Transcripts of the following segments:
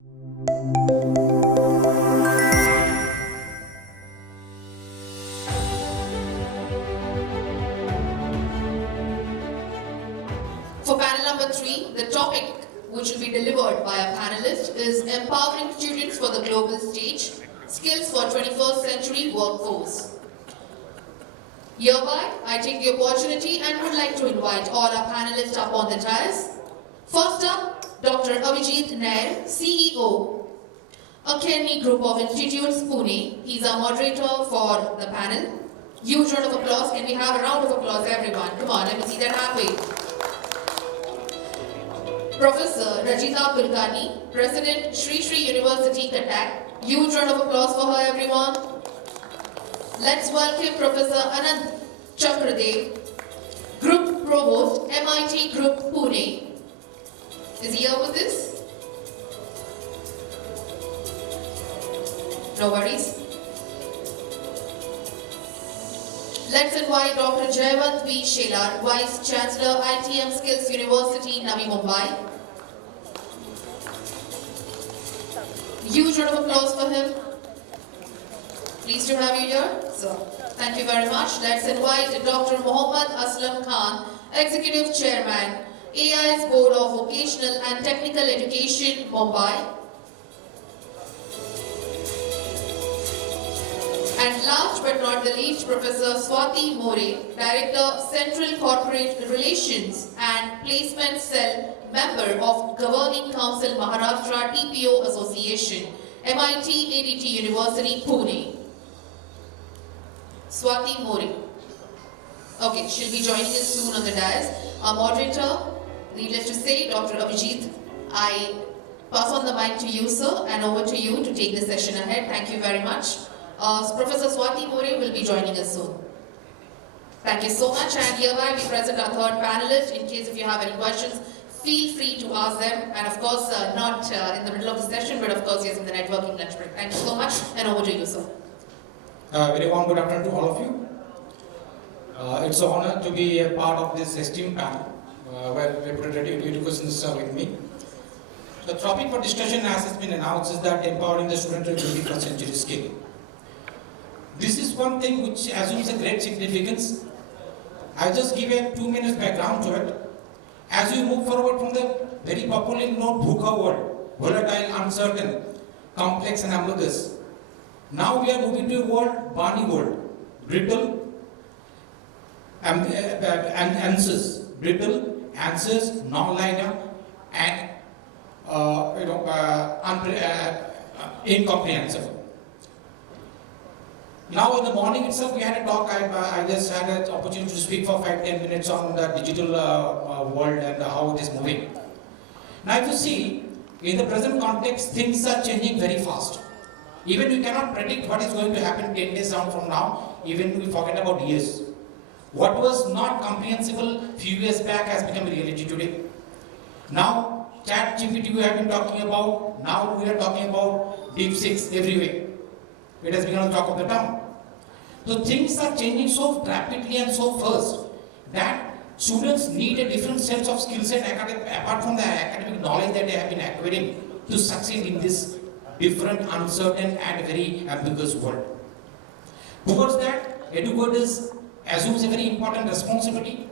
For panel number 3, the topic which will be delivered by our panelist is Empowering Students for the Global Stage, Skills for 21st Century Workforce. Hereby, I take the opportunity and would like to invite all our panelists up on the dais. First up, Dr. Avijit Nair, CEO, Akemi Group of Institutes, Pune. He's our moderator for the panel. Huge round of applause. Can we have a round of applause, everyone? Come on, let me see that happy. Professor Rajita Kulkarni, President Sri University, Cuttack. Huge round of applause for her, everyone. Let's welcome Professor Anand Chakradev, Group Provost, MIT Group, Pune. Is he here with this? No worries. Let's invite Dr. Jaywant V. Shelar, Vice Chancellor, ITM Skills University, Navi, Mumbai. Huge round of applause for him. Pleased to have you here, sir. Thank you very much. Let's invite Dr. Mohammed Aslam Khan, Executive Chairman, AI's Board of Vocational and Technical Education, Mumbai. And last but not the least, Professor Swati More, Director, Central Corporate Relations and Placement Cell, Member of Governing Council, Maharashtra TPO Association, MIT ADT University, Pune. Swati More. Okay, she'll be joining us soon on the dais. Our moderator, needless to say, Dr. Avijit, I pass on the mic to you, sir, and over to you to take the session ahead. Thank you very much. Professor Swati More will be joining us soon. Thank you so much, and hereby we present our third panelist. In case if you have any questions, feel free to ask them, and of course not in the middle of the session, but of course yes, in the networking lunch break. Thank you so much, and over to you, sir. Very warm good afternoon to all of you. It's an honor to be a part of this esteemed panel where representative educationists are with me. The topic for discussion, as has been announced, is that empowering the student to 21st century skill. This is one thing which assumes a great significance. I'll just give a 2 minutes background to it. As we move forward from the very popularly known VUCA world, volatile, uncertain, complex and ambiguous, now we are moving to a world, Barney world, brittle, answers, brittle, answers, non-linear, and incomprehensible. Now in the morning itself we had a talk, I just had an opportunity to speak for 5-10 minutes on the digital world and how it is moving. Now if you see, in the present context, things are changing very fast. Even we cannot predict what is going to happen 10 days down from now, even we forget about years. What was not comprehensible few years back has become a reality today. Now, ChatGPT we have been talking about, now we are talking about DeepSeek everywhere. It has become the talk of the town. So things are changing so rapidly and so fast that students need a different set of skill set apart from the academic knowledge that they have been acquiring to succeed in this different, uncertain and very ambiguous world. Towards that, educators assumes a very important responsibility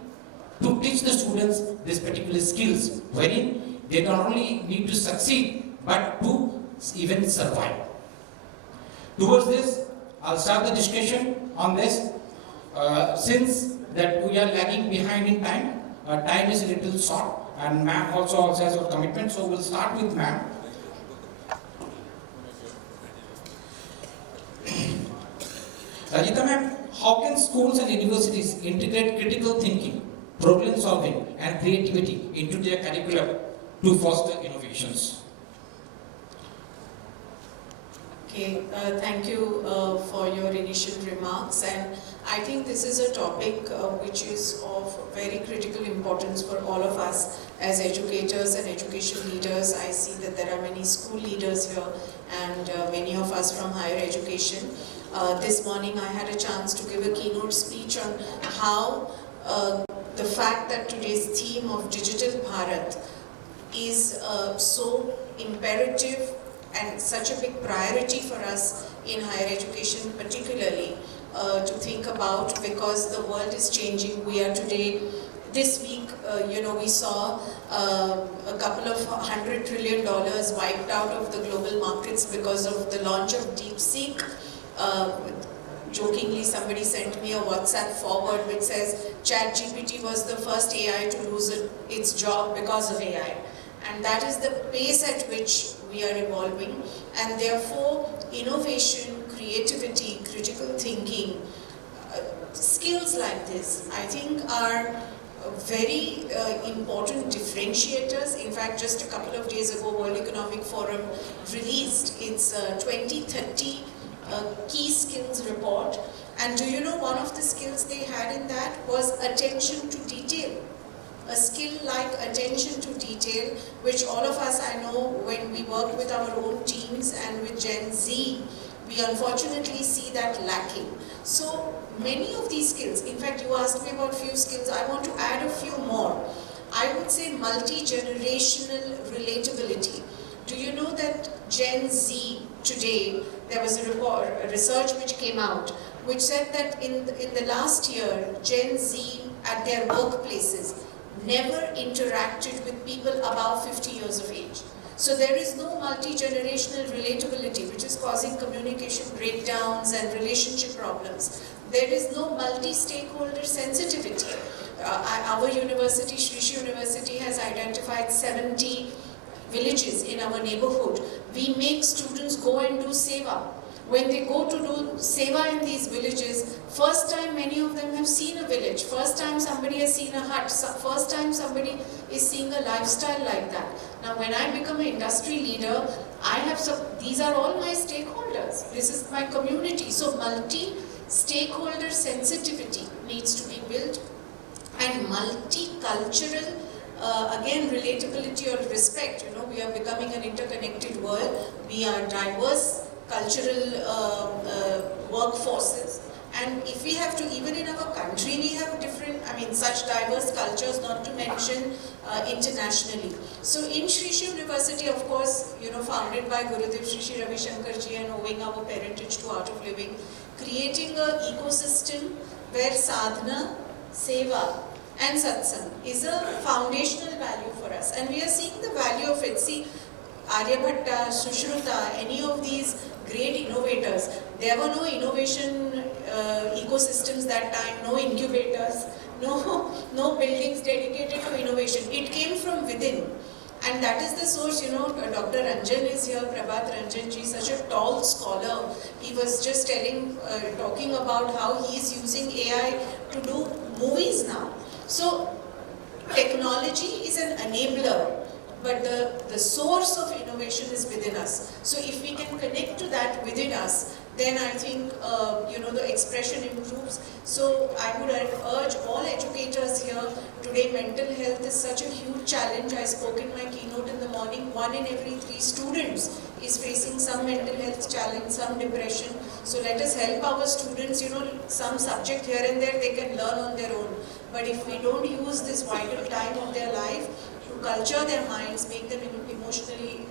to teach the students these particular skills, wherein they not only need to succeed but to even survive. Towards this, I'll start the discussion on this. Since that we are lagging behind in time, time is a little short, and ma'am also has a commitment, so we'll start with ma'am. Rajita ma'am, how can schools and universities integrate critical thinking, problem solving and creativity into their curriculum to foster innovations? Okay, thank you for your initial remarks, and I think this is a topic which is of very critical importance for all of us as educators and education leaders. I see that there are many school leaders here and many of us from higher education. This morning I had a chance to give a keynote speech on how the fact that today's theme of Digital Bharat is so imperative and such a big priority for us in higher education particularly to think about, because the world is changing. We are today, this week, we saw a couple of $100 trillion wiped out of the global markets because of the launch of DeepSeek. Jokingly, somebody sent me a WhatsApp forward which says ChatGPT was the first AI to lose its job because of AI. And that is the pace at which we are evolving. And therefore, innovation, creativity, critical thinking, skills like this, I think are very important differentiators. In fact, just a couple of days ago, World Economic Forum released its 2030 key skills report. And do you know one of the skills they had in that was attention to detail. A skill like attention to detail, which all of us, I know, when we work with our own teams and with Gen Z, we unfortunately see that lacking. So many of these skills, in fact, you asked me about few skills, I want to add a few more. I would say multi-generational relatability. Do you know that Gen Z today, there was a research which came out, which said that in the last year, Gen Z at their workplaces never interacted with people above 50 years of age. So there is no multi-generational relatability, which is causing communication breakdowns and relationship problems. There is no multi-stakeholder sensitivity. Our university, Shrishi University, has identified 70 villages in our neighborhood. We make students go and do seva. When they go to do seva in these villages, first time many of them have seen a village, first time somebody has seen a hut, first time somebody is seeing a lifestyle like that. Now when I become an industry leader, these are all my stakeholders. This is my community. So multi-stakeholder sensitivity needs to be built, and multicultural, again, relatability or respect. We are becoming an interconnected world. We are diverse cultural workforces, and if we have to, even in our country, we have different, such diverse cultures, not to mention internationally. So in Shrishi University, of course, founded by Gurudev Shri Shri Ravi Shankarji and owing our parentage to Art of Living, creating an ecosystem where sadhana, seva and satsang is a foundational value for us, and we are seeing the value of it. See, Aryabhatta, Sushruta, any of these great innovators, there were no innovation ecosystems that time, no incubators, no buildings dedicated to innovation. It came from within, and that is the source. Dr. Ranjan is here, Prabhat Ranjan ji, such a tall scholar. He was just talking about how he is using AI to do movies now. So technology is an enabler, but the source of innovation is within us. So if we can connect to that within us, then I think the expression improves. So I would urge all educators here, today mental health is such a huge challenge. I spoke in my keynote in the morning, 1 in every 3 students is facing some mental health challenge, some depression. So let us help our students, some subject here and there they can learn on their own. But if we don't use this vital time of their life to culture their minds, make them emotionally,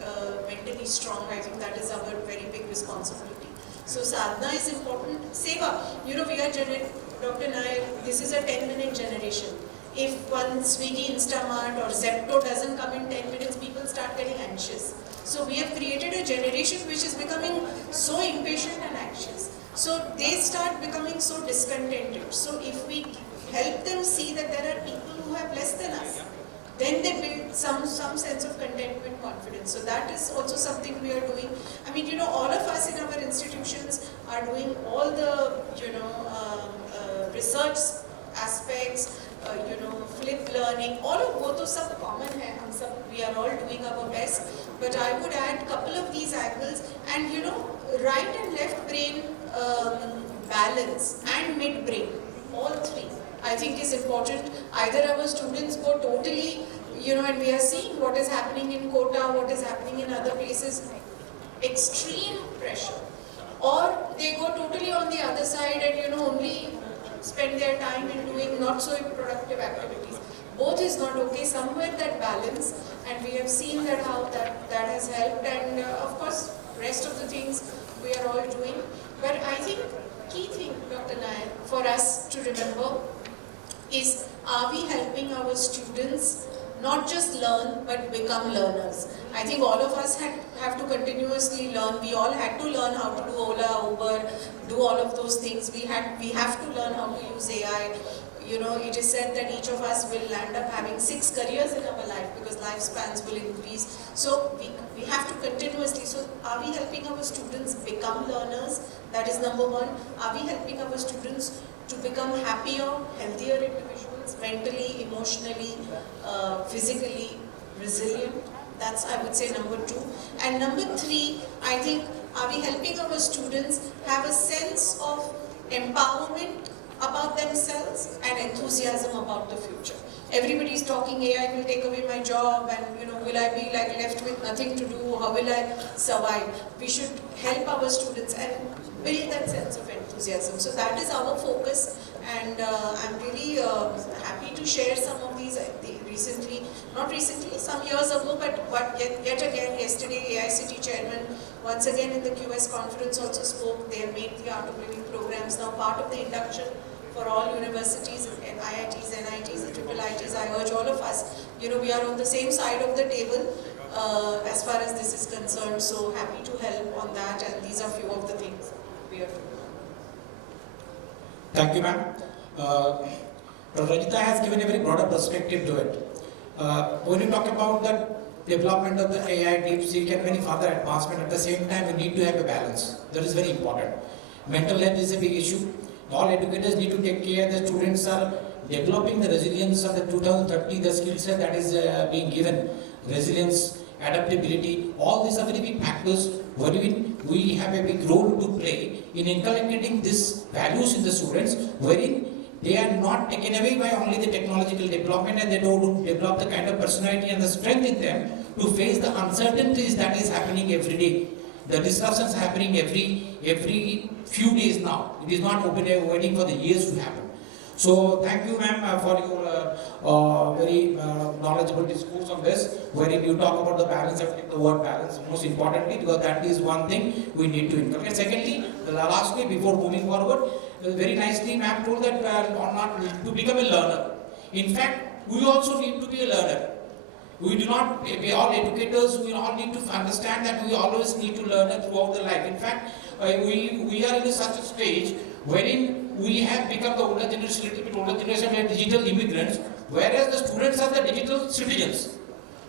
mentally strong, I think that is our very big responsibility. So sadhana is important. Seva, we are Dr. Nair, this is a 10-minute generation. If one Swiggy, Instamart or Zepto doesn't come in 10 minutes, people start getting anxious. So we have created a generation which is becoming so impatient and anxious. So they start becoming so discontented. So if we help them see that there are people who have less than us, then they build some sense of contentment, confidence. So that is also something we are doing. All of us in our institutions are doing all the, research aspects, flip learning, all of both of sub common hai, we are all doing our best. But I would add a couple of these angles, and right and left brain balance and mid brain, all three, I think is important. Either our students go totally, and we are seeing what is happening in Kota, what is happening in other places, extreme pressure, or they go totally on the other side and only spend their time in doing not so productive activities. both is not okay. Somewhere that balance, and we have seen that how that has helped, and of course rest of the things we are all doing. But I think key thing, Dr. Nair, for us to remember is, are we helping our students not just learn but become learners? I think all of us have to continuously learn. We all had to learn how to do Ola, Uber, do all of those things. We have to learn how to use AI. You know, it is said that each of us will end up having 6 careers in our life because lifespans will increase. So we have to continuously. So are we helping our students become learners? That is number one. Are we helping our students to become happier, healthier individuals, mentally, emotionally, physically resilient? That's, I would say, number 2. And number 3, I think, are we helping our students have a sense of empowerment about themselves and enthusiasm about the future? Everybody is talking AI will take away my job, and will I be like left with nothing to do? How will I survive? We should help our students and build that sense of enthusiasm. So that is our focus, and I'm really happy to share some of these some years ago, but yet again, yesterday AICT chairman once again in the QS conference also spoke. They have made the Art of Living programs now part of the induction for all universities and IITs, NITs, the triple ITs. I urge all of us, we are on the same side of the table as far as this is concerned. So happy to help on that, and these are few of the things we are doing. Thank you, ma'am. Rajita has given a very broader perspective to it. When you talk about the development of the AI, DeepSeek, and many further advancement, at the same time, we need to have a balance. That is very important. Mental health is a big issue. All educators need to take care. The students are developing the resilience of the 2030, the skill set that is being given. Resilience, adaptability, all these are very big factors wherein we have a big role to play in inculcating these values in the students, wherein they are not taken away by only the technological development, and they don't develop the kind of personality and the strength in them to face the uncertainties that is happening every day. The disruptions happening every few days now. It is not waiting for the years to happen. So thank you, ma'am, for your very knowledgeable discourse on this, wherein you talk about the balance. I've taken the word balance most importantly, because that is one thing we need to inculcate. Secondly, lastly, before moving forward, very nicely, ma'am told that to become a learner. In fact, we also need to be a learner. We all educators, we all need to understand that we always need to learn throughout the life. In fact, we are in such a stage wherein we have become the older generation, little bit older generation, and digital immigrants, whereas the students are the digital citizens.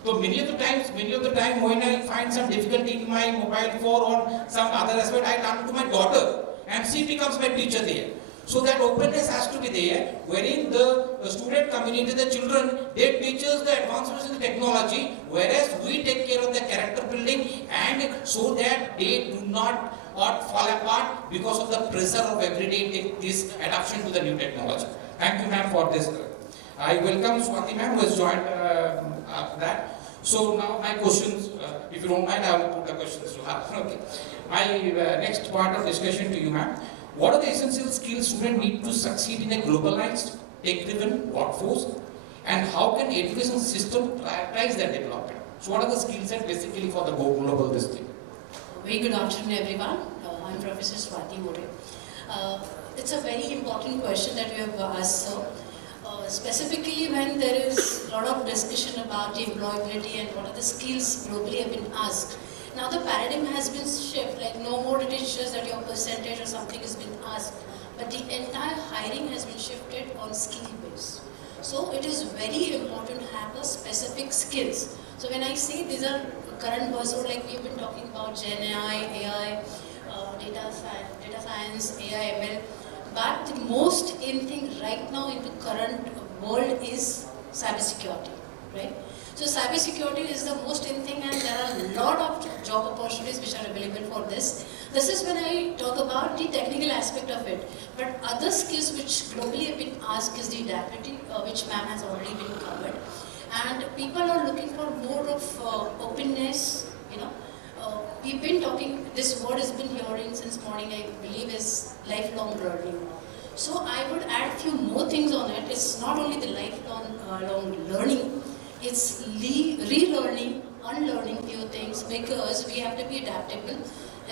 So many of the time when I find some difficulty in my mobile phone or some other aspect, I turn to my daughter and she becomes my teacher there. So that openness has to be there, wherein the student community, the children, they teach us the advancements in the technology, whereas we take care of the character building, and so that they do not fall apart because of the pressure of everyday this adoption to the new technology. Thank you, ma'am, for this. I welcome Swati, ma'am, who has joined that. So now my questions, if you don't mind, I will put the questions to her. Okay. My next part of discussion to you, ma'am. What are the essential skills students need to succeed in a globalized, tech-driven workforce, and how can education system prioritize their development? So what are the skill sets basically for the global this thing? Very good afternoon, everyone. I'm Professor Swati. It's a very important question that you have asked, sir. Specifically when there is a lot of discussion about the employability and what are the skills globally have been asked. Now the paradigm has been shifted, like no more it is just that your percentage or something has been asked, but the entire hiring has been shifted on skill based. So it is very important to have a specific skills. So when I say these are current buzzwords, like we've been talking about Gen AI, data science, AI, ML, but the most in thing right now in the current world is cybersecurity, right? So cybersecurity is the most in thing, and there are a lot of job opportunities which are available for this. This is when I talk about the technical aspect of it. But other skills which globally have been asked is the adaptability, which ma'am has already been covered. And people are looking for more of openness, we've been talking, this word has been hearing since morning, I believe, is lifelong learning. So I would add a few more things on it. It's not only the lifelong long learning, it's relearning, unlearning few things, because we have to be adaptable.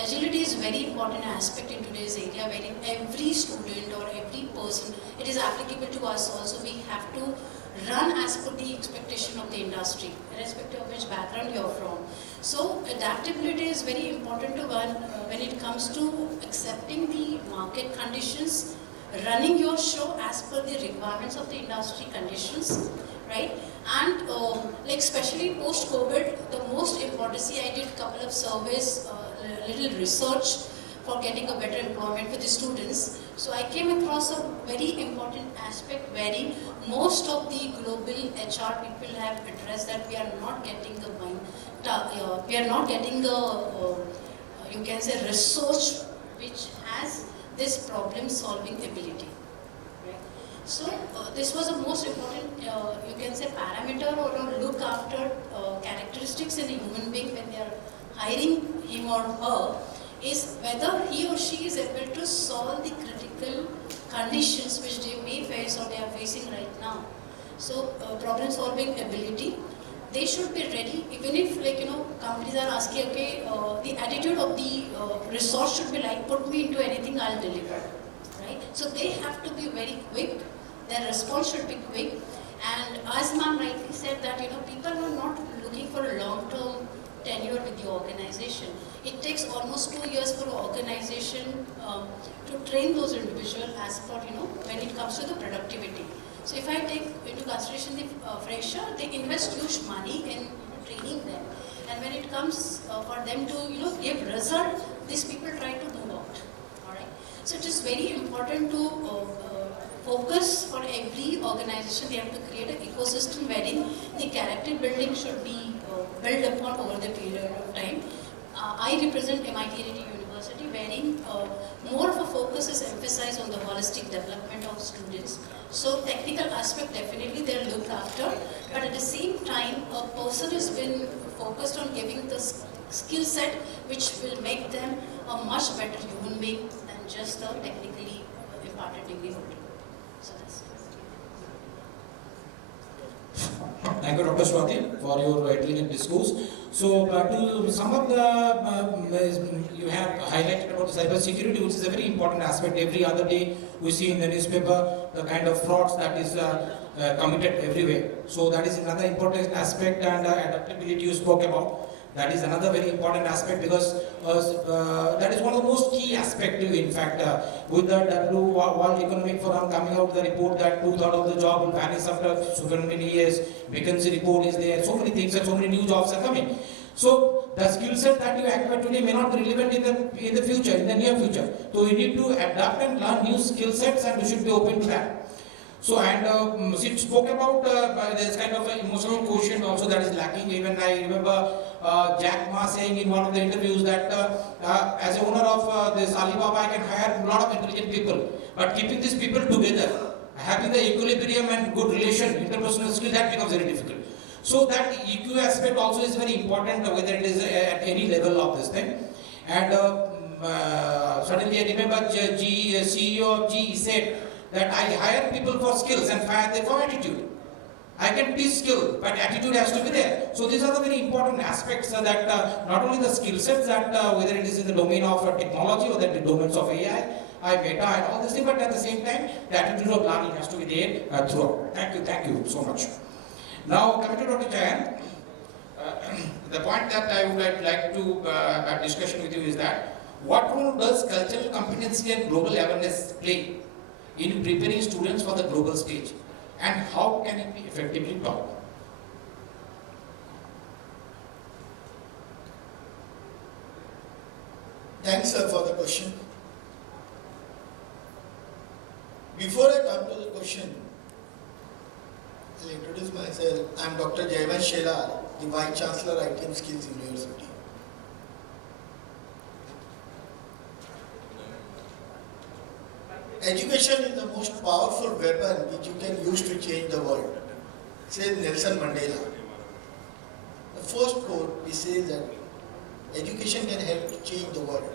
Agility is a very important aspect in today's area, wherein every student or every person, it is applicable to us also. We have to run as per the expectation of the industry, irrespective of which background you're from. So adaptability is very important to one when it comes to accepting the market conditions, running your show as per the requirements of the industry conditions, right? And like especially post-COVID, the most important, see, I did a couple of surveys, little research for getting a better employment for the students. So I came across a very important aspect wherein most of the global HR people have addressed that we are not getting the you can say research which has this problem solving ability. Right? So this was the most important you can say parameter or a look after characteristics in a human being when they are hiring him or her, is whether he or she is able to solve the critical conditions which they may face or they are facing right now. So problem solving ability, they should be ready, even if companies are asking, okay, the attitude of the resource should be like, put me into anything, I'll deliver, right? So they have to be very quick, their response should be quick. And as ma'am rightly said that, people are not looking for a long-term tenure with the organization. It takes almost 2 years for an organization to train those individuals as per, when it comes to the productivity. So if I take into consideration the fresher, they invest huge money in training them. And when it comes for them to, give result, these people try to move out. Alright. So it is very important to focus for every organization. They have to create an ecosystem wherein the character building should be built upon over the period of time. I represent MIT University, wherein more of a focus is emphasized on the holistic development of students. So technical aspect, definitely they are looked after, but at the same time, a person has been focused on giving the skill set which will make them a much better human being than just a technically imparted degree holder. So that's Thank you, Dr. Swati, for your intelligent discourse. So, to sum up you have highlighted about the cyber security, which is a very important aspect. Every other day, we see in the newspaper the kind of frauds that is committed everywhere. So, that is another important aspect, and adaptability you spoke about. That is another very important aspect, because that is one of the most key aspects. In fact, with the World Economic Forum coming out with the report that 2/3 of the job will vanish after so many years, vacancy report is there, so many things and so many new jobs are coming. So the skill set that you acquire today may not be relevant in the future, in the near future. So you need to adapt and learn new skill sets, and you should be open to that. So, and she spoke about this kind of emotional quotient also that is lacking. Even I remember Jack Ma saying in one of the interviews that as a owner of this Alibaba, I can hire a lot of intelligent people, but keeping these people together, having the equilibrium and good relation, interpersonal skill, that becomes very difficult. So that EQ aspect also is very important, whether it is at any level of this thing. And suddenly I remember CEO of GE said that I hire people for skills and fire them for attitude. I can teach skill, but attitude has to be there. So these are the very important aspects that not only the skill sets that whether it is in the domain of technology or the domains of AI, beta and all this thing, but at the same time, the attitude of learning has to be there throughout. Thank you so much. Now coming to Dr. Jaywant, the point that I would like to have discussion with you is that what role does cultural competency and global awareness play in preparing students for the global stage, and how can it be effectively taught? Thanks, sir, for the question. Before I come to the question, I'll introduce myself. I am Dr. Jaywant Shelar, the Vice Chancellor, IT and Skills University. Education is the most powerful weapon which you can use to change the world, says Nelson Mandela. The first quote, he says that education can help to change the world.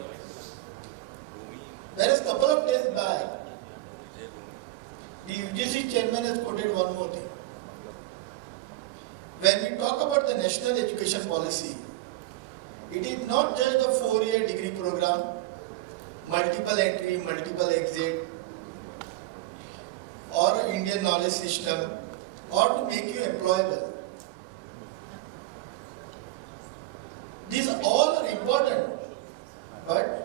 Whereas a couple of days back, The UGC chairman has quoted one more thing. When we talk about the national education policy, it is not just a 4-year degree program, multiple entry, multiple exit, or an Indian knowledge system, or to make you employable. These all are important, but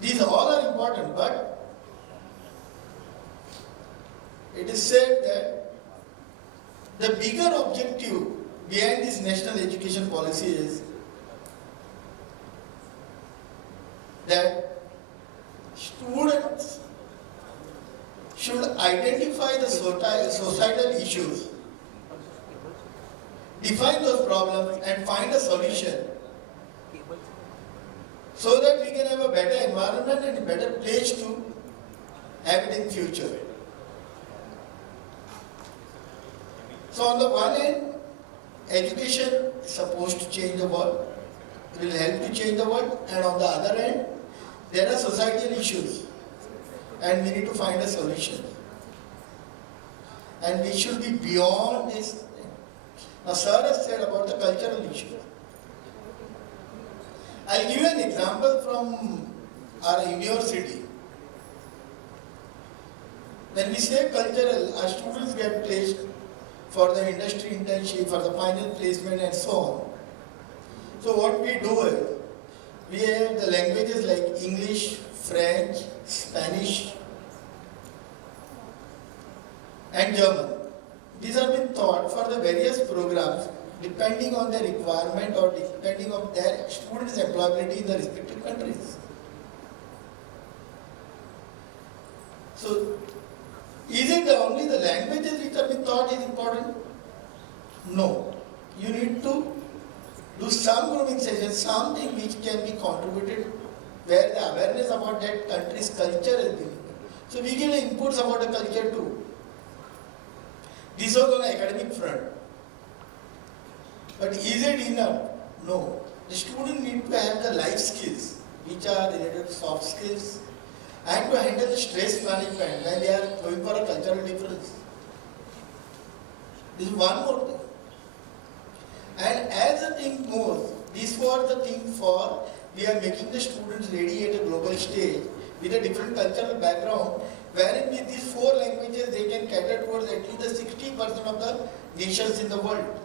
these all are important, but it is said that the bigger objective behind this national education policy is that students should identify the societal issues, define those problems and find a solution so that we can have a better environment and a better place to have it in future. So on the one hand, education is supposed to change the world, it will help to change the world, and on the other hand, there are societal issues and we need to find a solution. And we should be beyond this. Now sir has said about the cultural issue. I'll give you an example from our university. When we say cultural, our students get placed for the industry internship, for the final placement and so on. So what we do is, we have the languages like English, French, Spanish and German. These have been taught for the various programs depending on their requirement or depending on their students' employability in the respective countries. So, is it only the languages which have been taught is important? No. You need to do some grooming sessions, something which can be contributed where the awareness about that country's culture has been. So we give inputs about the culture too. This was on the academic front. But is it enough? No. The student need to have the life skills, which are related to soft skills, and to handle the stress management when they are going for a cultural difference. This is one more thing. And as the thing moves, this was the thing for, we are making the students ready at a global stage with a different cultural background, wherein with these 4 languages they can cater towards at least the 60% of the nations in the world.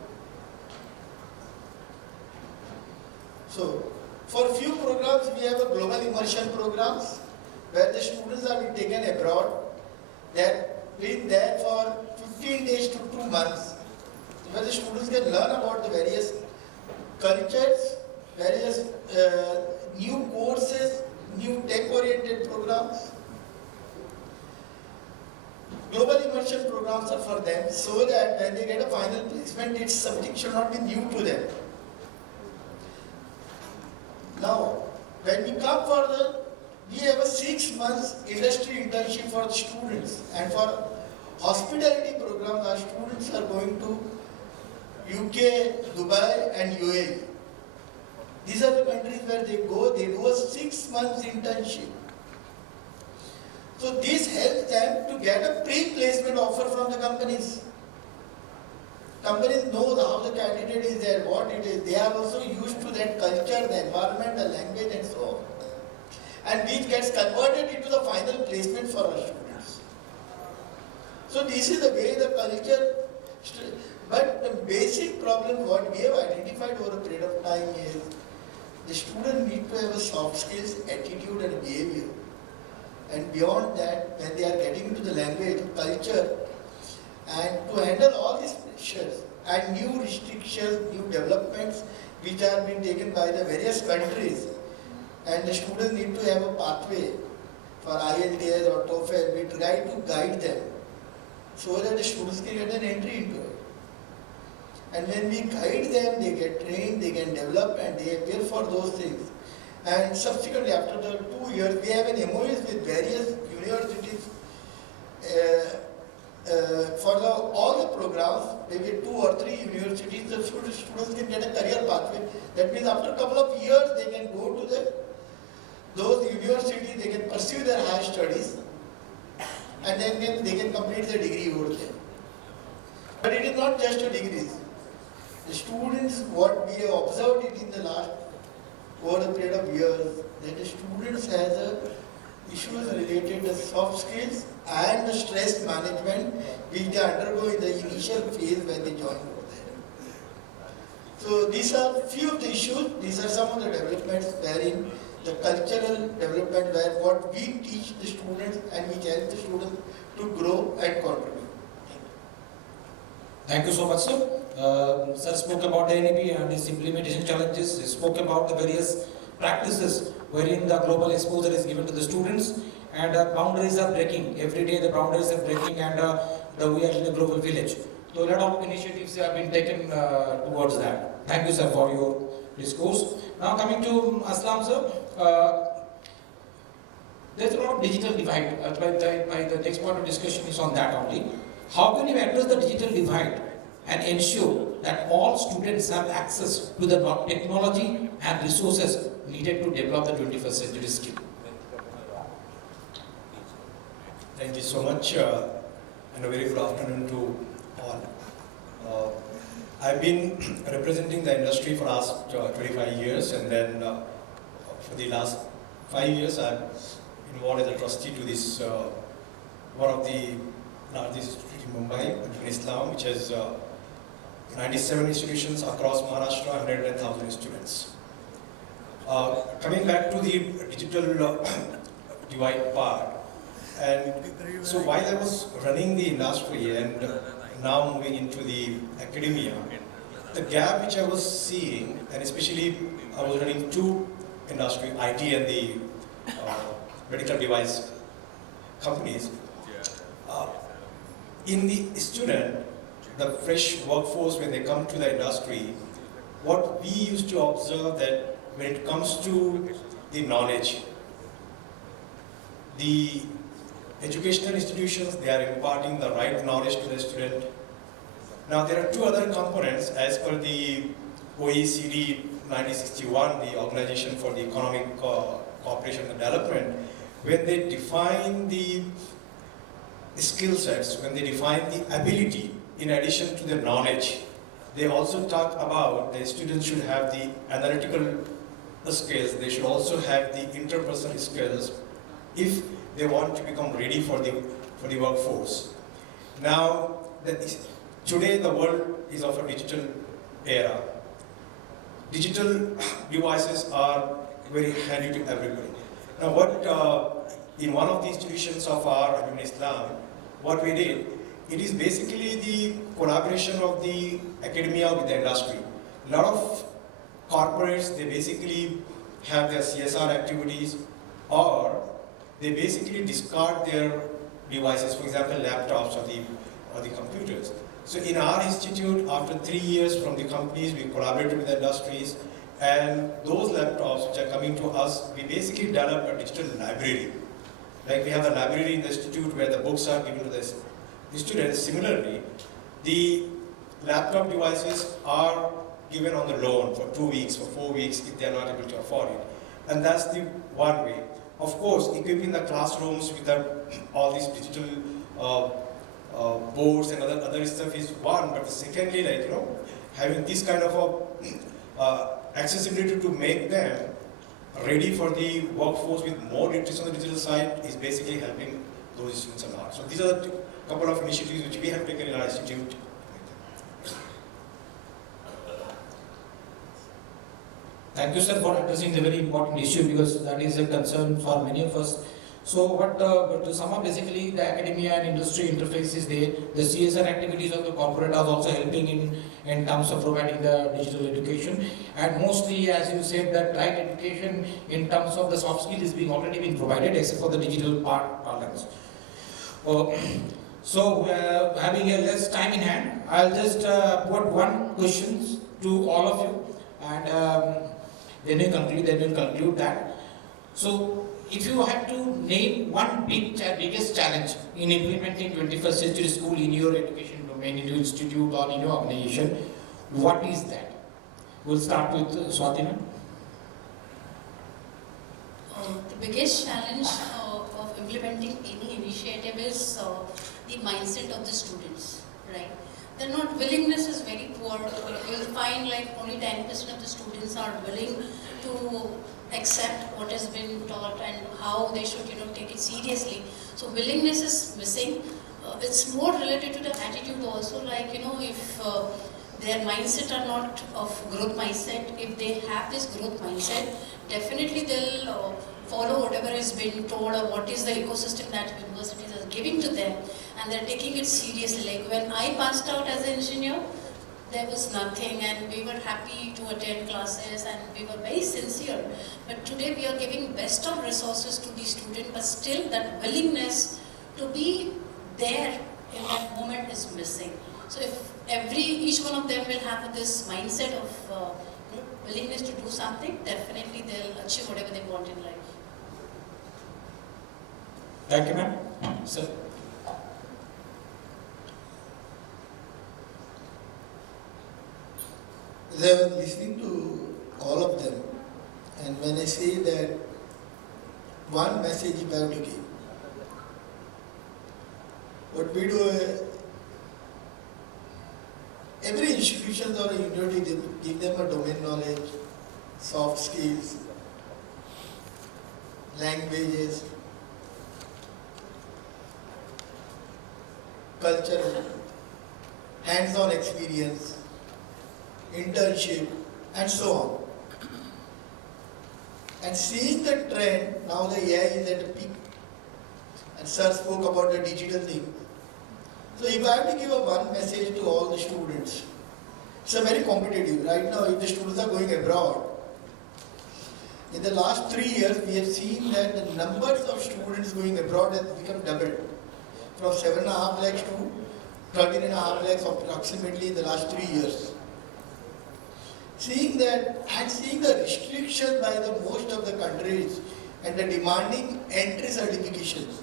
So, for few programs we have a global immersion programs where the students are being taken abroad. They have been there for 15 days to 2 months, where the students can learn about the various cultures, various new courses, new tech-oriented programs. Global immersion programs are for them so that when they get a final placement, it's something should not be new to them. Now, when we come for we have a 6 months industry internship for the students, and for hospitality programs, our students are going to UK, Dubai and UAE. These are the countries where they go, they do a 6 months internship. So this helps them to get a pre-placement offer from the companies. Companies know how the candidate is there, what it is. They are also used to that culture, the environment, the language and so on. And which gets converted into the final placement for our students. So this is the way the culture, but the basic problem what we have identified over a period of time is the student need to have a soft skills, attitude and behavior. And beyond that, when they are getting into the language, culture, and to handle all these pressures and new restrictions, new developments which are being taken by the various countries, and the students need to have a pathway for IELTS or TOEFL, we try to guide them so that the students can get an entry into it. And when we guide them, they get trained, they can develop and they appear for those things. And subsequently, after the 2 years, we have an MOUs with various universities for all the programs. programs, maybe 2 or 3 universities, the students can get a career pathway. That means after a couple of years, they can go to those universities, they can pursue their higher studies, and then they can complete their degree over there. But it is not just a degrees. The students, what we have observed it in the last, over a period of years, that the students has issues related to soft skills and the stress management which they undergo in the initial phase when they join over there. So these are few of the issues, these are some of the developments wherein the cultural development where what we teach the students and we help the students to grow and contribute. Thank you so much, sir. Sir spoke about the NEP and its implementation challenges. He spoke about the various practices wherein the global exposure is given to the students, and boundaries are breaking. Every day the boundaries are breaking, and we are in a global village. So a lot of initiatives have been taken towards that. Thank you, sir, for your discourse. Now coming to Aslam, sir. There's a lot of digital divide. The next part of discussion is on that only. How can you address the digital divide and ensure that all students have access to the technology and resources needed to develop the 21st century skill? Thank you so much, and a very good afternoon to all. I've been representing the industry for the last 25 years, and then for the last 5 years I'm involved as a trustee to this one of the largest institutes in Mumbai, Aslam, which has 97 institutions across Maharashtra, 110,000 students. Coming back to the digital divide part, and so while I was running the industry and now moving into the academia, the gap which I was seeing, and especially I was running two industry, IT and the medical device companies. In the student, the fresh workforce, when they come to the industry, what we used to observe that when it comes to the knowledge, the educational institutions, they are imparting the right knowledge to the student. Now there are two other components as per the OECD 1961, the Organization for the Economic Cooperation and Development, when they define the skill sets, when they define the ability in addition to the knowledge, they also talk about the students should have the analytical skills, they should also have the interpersonal skills if they want to become ready for the workforce. Now, today the world is of a digital era. Digital devices are very handy to everybody. Now what, in one of the institutions of our Islam, what we did, it is basically the collaboration of the academia with the industry. A lot of corporates, they basically have their CSR activities, or they basically discard their devices, for example, laptops or the computers. So in our institute, after 3 years from the companies, we collaborated with the industries, and those laptops which are coming to us, we basically developed a digital library. Like we have a library in the institute where the books are given to the students. Similarly, the laptop devices are given on the loan for 2 weeks, for 4 weeks if they are not able to afford it. And that's the one way. Of course, equipping the classrooms with all these digital boards and other stuff is one, but secondly, having this kind of accessibility to make them ready for the workforce with more literacy on the digital side is basically helping those students a lot. So these are the couple of initiatives which we have taken in our institute. Thank you, sir, for addressing the very important issue, because that is a concern for many of us. So, but to sum up, basically, the academia and industry interface is there. The CSR activities of the corporate are also helping in terms of providing the digital education. And mostly, as you said, that right education in terms of the soft skill is already being provided, except for the digital parts. So, having a less time in hand, I'll just put one question to all of you, and then we'll conclude that. So, if you had to name one biggest challenge in implementing 21st century school in your education domain, in your institute or in your organization, what is that? We'll start with Swati ma'am. The biggest challenge of implementing any initiative is the mindset of the students, right? Their not willingness is very poor. You'll find like only 10% of the students are willing to accept what has been taught and how they should, take it seriously. So willingness is missing. It's more related to the attitude also, like, if their mindset are not of growth mindset, if they have this growth mindset, definitely they'll follow whatever has been told or what is the ecosystem that universities are giving to them, and they're taking it seriously. Like when I passed out as an engineer, there was nothing and we were happy to attend classes and we were very sincere. But today we are giving best of resources to the student, but still that willingness to be there in that moment is missing. So if each one of them will have this mindset of willingness to do something, definitely they'll achieve whatever they want in life. Thank you ma'am. Sir. As I was listening to all of them, and when I say that one message if I have to give, what we do, every institution or a university, they give them a domain knowledge, soft skills, languages, culture, hands-on experience, internship, and so on. And seeing the trend, now the AI is at a peak, and Sir spoke about the digital thing. So if I have to give one message to all the students, it's a very competitive. Right now, if the students are going abroad, in the last 3 years, we have seen that the numbers of students going abroad has become doubled, from 7.5 lakhs to 13.5 lakhs approximately in the last 3 years. Seeing that and seeing the restriction by the most of the countries and the demanding entry certifications,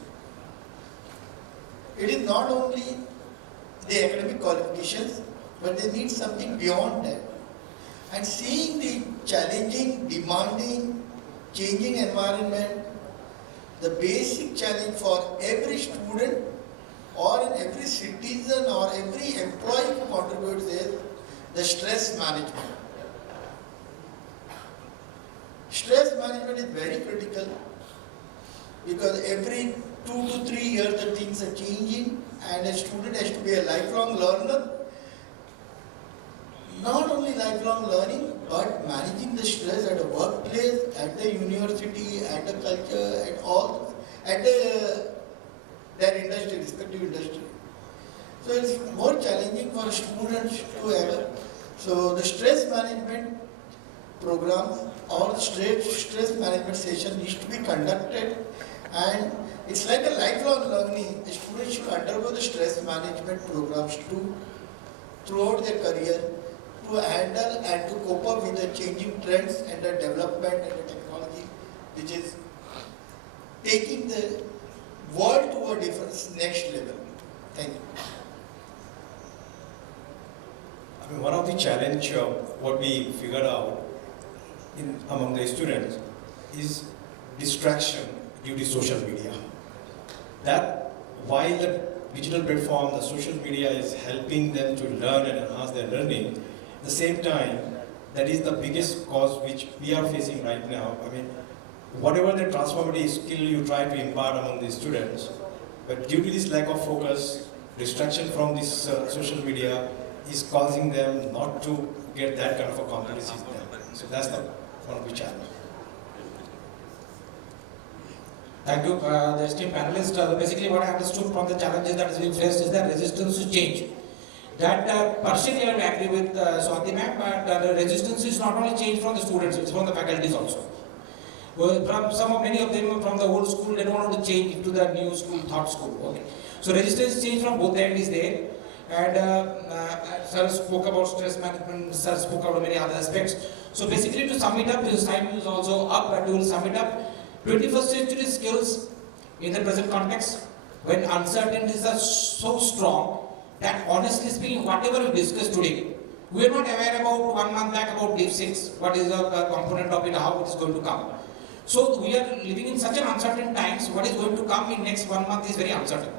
it is not only the academic qualifications, but they need something beyond that. And seeing the challenging, demanding, changing environment, the basic challenge for every student or in every citizen or every employee who contributes is the stress management. Stress management is very critical because every 2 to 3 years the things are changing and a student has to be a lifelong learner. Not only lifelong learning, but managing the stress at the workplace, at the university, at the culture, at all, at their industry, respective industry. So it's more challenging for students to have. So the stress management programs or stress management session needs to be conducted, and it's like a lifelong learning. The students should undergo the stress management programs throughout their career to handle and to cope up with the changing trends and the development and the technology which is taking the world to a different next level. Thank you. I mean, one of the challenge what we figured out among the students is distraction due to social media. That while the digital platform, the social media is helping them to learn and enhance their learning, at the same time, that is the biggest cause which we are facing right now. I mean, whatever the transformative skill you try to impart among the students, but due to this lack of focus, distraction from this social media is causing them not to get that kind of a competency in them. So that's the one of the challenges. Thank you. The esteemed panelists, basically what I understood from the challenges that is being faced is the resistance to change. That partially I agree with Swati ma'am, but the resistance is not only change from the students, it's from the faculties also. Well, many of them from the old school, they don't want to change into the new school, thought school. Okay. So resistance change from both the end is there. And Sir spoke about stress management, Sir spoke about many other aspects. So basically to sum it up, his time is also up, but we will sum it up. 21st century skills in the present context, when uncertainties are so strong that honestly speaking, whatever we discuss today, we are not aware about 1 month back about DBEC, what is the component of it, how it is going to come. So we are living in such an uncertain times, what is going to come in next 1 month is very uncertain.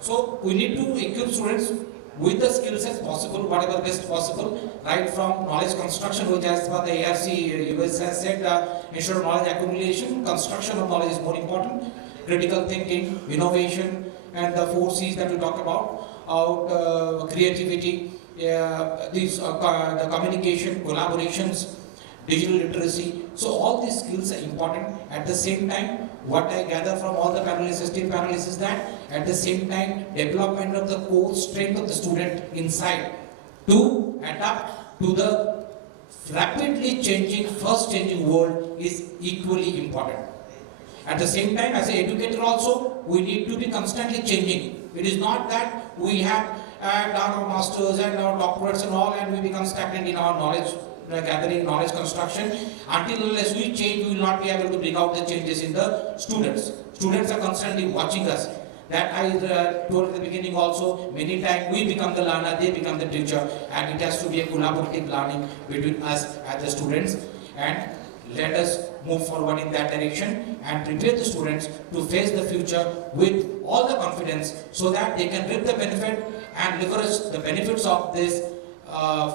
So we need to equip students with the skills as possible, whatever best possible, right from knowledge construction, which as per the ARC US has said, instead of knowledge accumulation, construction of knowledge is more important. Critical thinking, innovation, and the 4 C's that we talk about, creativity, the communication, collaborations, digital literacy. So all these skills are important. At the same time, what I gather from all the panelists, esteemed panelists, is that at the same time, development of the core strength of the student inside to adapt to the rapidly changing, fast changing world is equally important. At the same time, as an educator also, we need to be constantly changing. It is not that we have done our masters and our doctorates and all, and we become stagnant in our knowledge gathering, knowledge construction. Until unless we change, we will not be able to bring out the changes in the students. Students are constantly watching us. That I told at the beginning also, many times we become the learner, they become the teacher, and it has to be a collaborative learning between us as the students. And let us move forward in that direction and prepare the students to face the future with all the confidence so that they can reap the benefit and leverage the benefits of this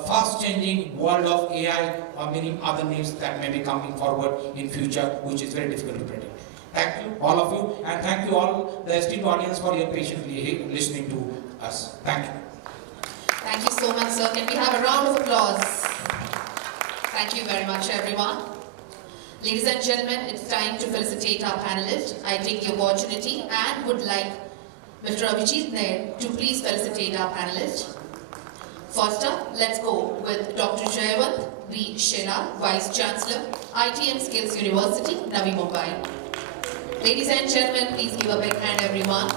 fast changing world of AI or many other names that may be coming forward in future, which is very difficult to predict. Thank you, all of you, and thank you all the esteemed audience for your patiently listening to us. Thank you. Thank you so much, sir. Can we have a round of applause? Thank you very much, everyone. Ladies and gentlemen, it's time to felicitate our panelists. I take the opportunity and would like Mr. Avijit Nair to please felicitate our panelists. First up, let's go with Dr. Jaywant V. Shelar, Vice Chancellor, IT and Skills University, Navi, Mumbai. Ladies and gentlemen, please give a big hand, everyone.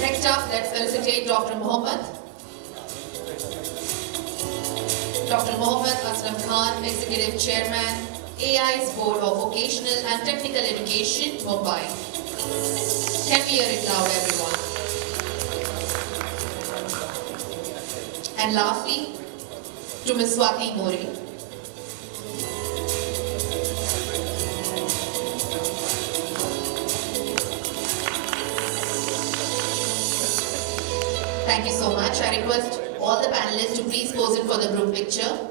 Next up, let's felicitate Dr. Mohammed. Dr. Mohammed Aslam Khan, Executive Chairman, AI's Board of Vocational and Technical Education, Mumbai. Can we hear it loud, everyone? And lastly, to Ms. Swati More. Thank you so much. I request all the panelists to please pose it for the group picture.